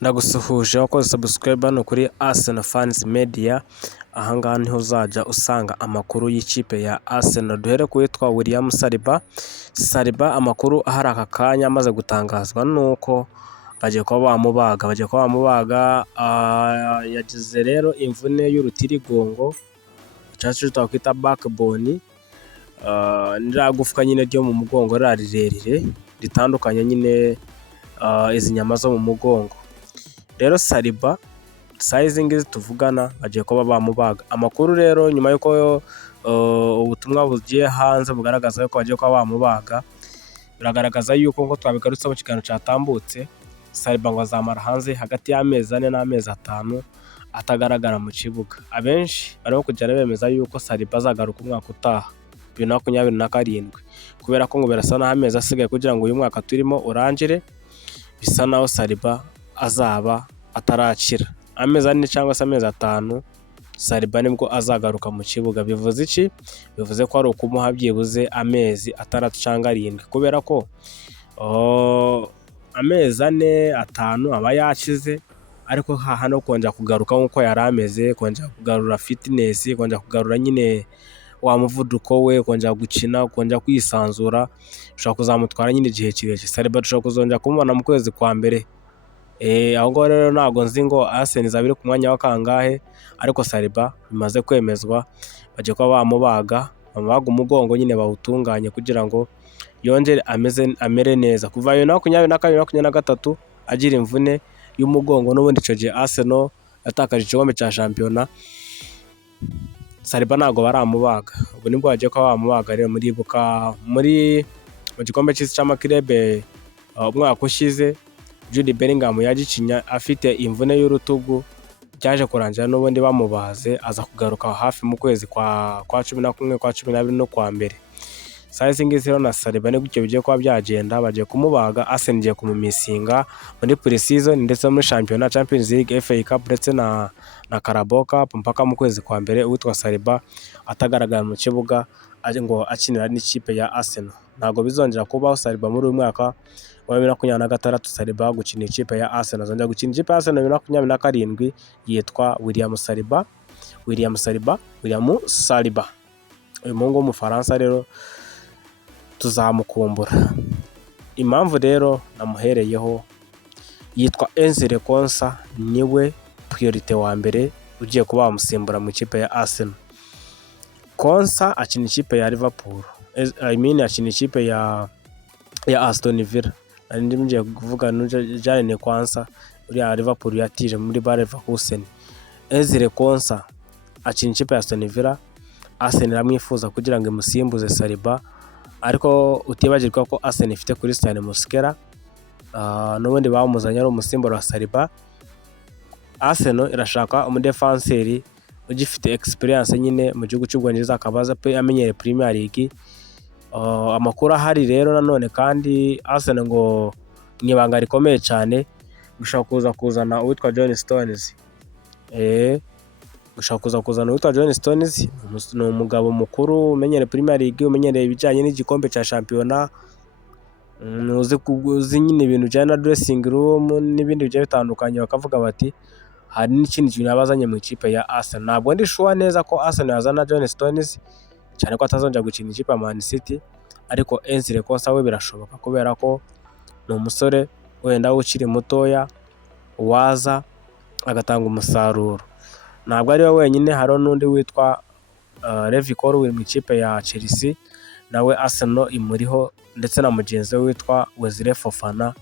Ndagusuhuje wakoze subscribe hano kuri Arsenal Fans Media, ahangaha niho uzajya usanga amakuru y'ikipe ya Arsenal. Duhere ku witwa William Saliba, amakuru ahari aka kanya amaze gutangazwa nuko bagiye kuba bamubaga, yagize rero imvune y'urutirigongo cyangwa twakwita backbone, niragufwa nyine ryo mu mugongo rirerire ritandukanye nyine izi nyama zo mu mugongo. Rero Saliba sayizingi tuvugana bagiye kuba bamubaga. Amakuru rero nyuma y'uko ubutumwa bugiye hanze bugaragaza yuko bagiye kuba bamubaga, biragaragaza yuko ngo twabigarutse mu kiganiro cyatambutse, Saliba ngo azamara hanze hagati y'amezi 4 n'amezi 5 atagaragara mu kibuga. Abenshi barimo kujya bemeza yuko Saliba azagaruka umwaka utaha 2027, kubera ko ngo birasa naho amezi asigaye kugira ngo uyu mwaka turimo urangire, bisa naho Saliba azaba atarakira. Amezi 4 cyangwa se amezi 5 Saliba nibwo azagaruka mu kibuga. Bivuze iki? Bivuze ko ari ukumuha byibuze amezi 6 cyangwa 7, kubera ko amezi 4 5 aba yakize, ariko hano kongera kugaruka nk'uko yari ameze, kongera kugarura fitness, kongera kugarura nyine wa muvuduko we, kongera gukina, kongera kwisanzura, ushobora kuzamutwara nyine igihe kirekire. Saliba dushobora kuzongera kumubona mu kwezi kwa mbere. Aho ngo rero ntabwo nzi ngo Arsenal izaba iri ku mwanya wa kangahe, ariko Saliba bimaze kwemezwa bagiye kuba bamubaga umugongo nyine bawutunganye kugira ngo yongere amere neza. Kuva 2022-2023 agira imvune y'umugongo, n'ubundi icyo gihe Arsenal yatakaje igikombe cya shampiyona, Saliba ntabwo baramubaga. Ubwo nibwo bagiye kuba bamubaga. Rero muribuka mu gikombe cy'isi cy'amakirebe umwaka ushize, Jude Bellingham yagikinya afite imvune y'urutugu, cyaje kurangira n'ubundi bamubaze, aza kugaruka hafi mu kwezi kwa 11, kwa 12 no kwa mbere. Sayizingi rero na Saliba ni gutyo bigiye kuba byagenda, bagiye kumubaga. Arsenal igiye kumumisinga muri pre-season ndetse muri shampiyona, Champions League, FA Cup ndetse na Carabao Cup mpaka mu kwezi kwa mbere uwitwa Saliba atagaragara mu kibuga ngo akinira n'ikipe ya Arsenal. Ntabwo bizongera kubaho Saliba muri uyu mwaka wa 2026 Saliba gukina ikipe ya Arsenal. Azongera gukina ikipe ya Arsenal 2027, yitwa William Saliba. Uyu muhungu w'umufaransa rero tuzamukumbura. Impamvu rero namuhereyeho, yitwa Enzile Konsa, niwe priorite wa mbere ugiye kuba bamusimbura mu ikipe ya Arsenal. Konsa akina ikipe ya Liverpool, akina ikipe ya Aston Villa. Ndi ngiye kuvuga Jane Konsa uri ya Liverpool yatije muri Bayer Leverkusen. Enzile Konsa akina ikipe ya Aston Villa. Arsenal amwifuza kugira ngo imusimbuze Saliba, ariko utibagirwa ko Arsenal ifite Christian Muslera, n'ubundi bamuzanye ari umusimbura wa Saliba. Arsenal irashaka umudefanseri ugifite experience nyine mu gihugu cy'Ubwongereza, akabaza pe amenyere Premier League. Amakuru ahari rero nanone kandi Arsenal ngo mwibanga rikomeye cyane gushaka kuzana uwitwa John Stones. Gushaka kuzana uwitwa John Stones, ni umugabo mukuru umenyere Premier League, umenyereye ibijyanye n'igikombe cya shampiyona, uzi nyine ibintu bijyanye na dressing room n'ibindi bigiye bitandukanye. Bakavuga bati hari n'ikindi kintu yabazanye mu ikipe ya Arsenal. Ntabwo ndi sure neza ko Arsenal yazana John Stones, cyane ko atazongera gukina ikipe ya Man City, ariko Enzile Konsa we birashoboka, kubera ko ni umusore wenda ukiri mutoya waza agatanga umusaruro. Ntabwo ari we wenyine, hari n'undi witwa Levi Colwill mu ikipe ya Chelsea, nawe Arsenal imuriho, ndetse na mugenzi we witwa Wesley Fofana.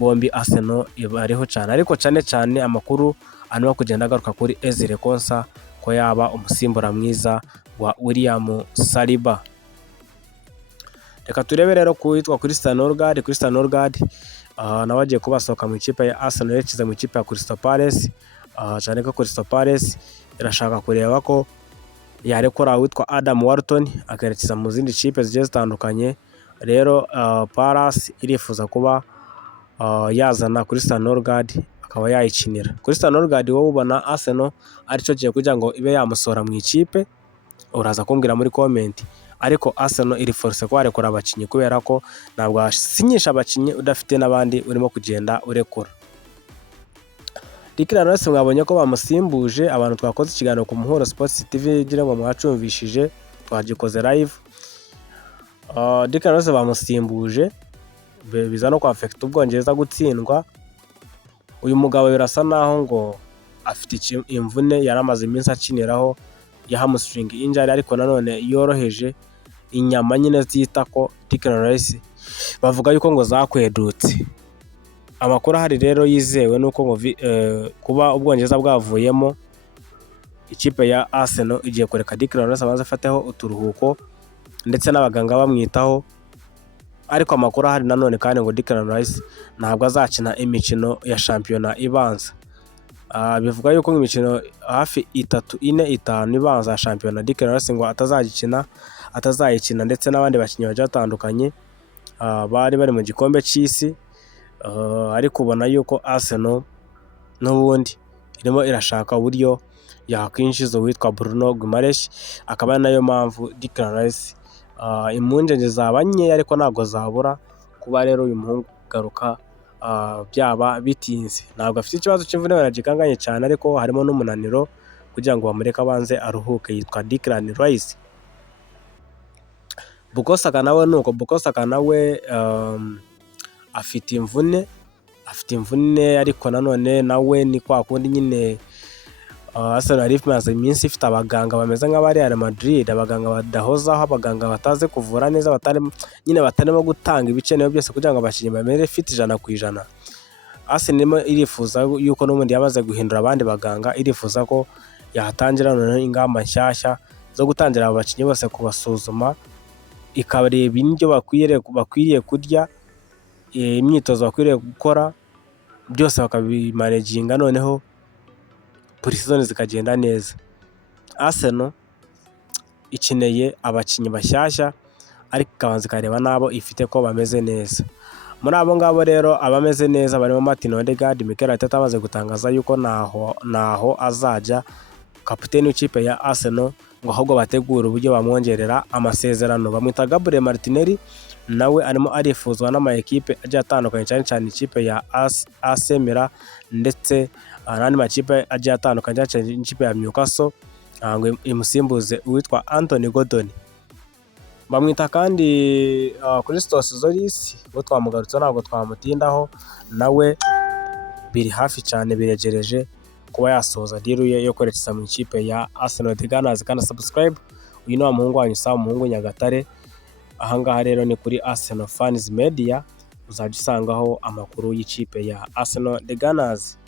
Bombi Arsenal ibariho cyane, ariko cyane amakuru arimo kugenda agaruka kuri Enzile Konsa ko yaba umusimbura mwiza wa William Saliba. Reka turebe rero ku witwa Christian Norgard. Nawe agiye kubasohoka mu ikipe ya Arsenal yerekeza mu ikipe ya Crystal Palace. Cyane ko Crystal Palace irashaka kureba ko yarekora witwa Adam Wharton akerekeza mu zindi kipe zigiye zitandukanye. Rero Palace irifuza kuba yazana Christian Norgard akaba yayikinira. Christian Norgard wowe ubona Arsenal aricyo giye kugira ngo ibe yamusohora mu ikipe, uraza kumbwira muri comment. Ariko Arsenal iri force ko arekura abakinnyi, kubera ko ntabwo asinyisha abakinnyi udafite n'abandi urimo kugenda urekura. Declan Rice mwabonye ko bamusimbuje, abantu twakoze ikiganiro ku Muhuro Sports TV ngira ngo mwacumvishije, twagikoze live. Declan Rice bamusimbuje biza no kwafekta Ubwongereza gutsindwa. Uyu mugabo birasa naho ngo afite imvune yaramaze iminsi akiniraho ya hamstring injury, ariko nanone yoroheje inyama nyine zitako. Declan Rice bavuga yuko ngo zakwedutse. Amakuru ahari rero yizewe nuko ngo kuba Ubwongereza bwavuyemo, ikipe ya Arsenal igiye kureka Declan Rice abanze afateho uturuhuko ndetse n'abaganga bamwitaho. Ariko amakuru ahari nanone kandi ngo Declan Rice ntabwo azakina imikino ya shampiyona ibanza. Bivuga yuko imikino hafi 3, 4, 5 ibanza ya shampiyona Declan Rice ngo atazayikina, ndetse n'abandi bakinnyi baje batandukanye bari mu gikombe cy'isi. Ariko ubona yuko Arsenal n'ubundi irimo irashaka uburyo yakwinjiza uwitwa Bruno Guimaraes, akaba ari nayo mpamvu Declan Rice impungenge zaba nkeya, ariko ntabwo zabura kuba rero uyu muhungu garuka byaba bitinze. Ntabwo afite ikibazo cy'imvune baragikanganye cyane, ariko harimo n'umunaniro kugira ngo bamureke abanze aruhuke. Yitwa Declan Rice. Bukayo Saka nawe nuko, Bukayo Saka nawe afite imvune, ariko nanone nawe ni kwa kundi nyine Arsenal imaze iminsi ifite abaganga bameze nk'aba Real Madrid, abaganga badahozaho, abaganga bataze kuvura neza, batarimo gutanga ibikenewe byose kugira ngo abakinnyi bamere fit 100%. Arsenal irifuza yuko n'ubundi yamaze guhindura abandi baganga, irifuza ko yahatangira noneho ingamba nshyashya zo gutangira aba bakinnyi bose kubasuzuma, ikabareba indyo bakwiriye kurya, imyitozo bakwiriye gukora, byose bakabimanaginga, noneho pre-season zikagenda neza. Arsenal ikeneye abakinnyi bashyashya, ariko ikabanza ikareba nabo ifite ko bameze neza. Muri abo ngabo rero abameze neza barimo Martin Odegaard. Mikel Arteta amaze gutangaza yuko naho azajya kapiteni w'ikipe ya Arsenal, ngo ahubwo bategura uburyo bamwongerera amasezerano. Bamwita Gabriel Martinelli, nawe arimo arifuzwa n'ama ekipe agiye atandukanye, cyane cyane ikipe ya AC Milan ndetse n'andi makipe agiye atandukanye, cyane ikipe ya Newcastle ngo imusimbuze uwitwa Anthony Gordon. Bamwita kandi Christos Zolis, uwo twamugarutse ntabwo twamutindaho, nawe biri hafi cyane, biregereje kuba yasoza deal yo kwerekeza mu ikipe ya Arsenal The Gunners. Kandi subscribe, uyu ni wa muhungu wanyu Sam Muhungu Nyagatare. Ahangaha rero ni kuri Arsenal Fans Media, uzajya usangaho amakuru y'ikipe ya Arsenal The Gunners.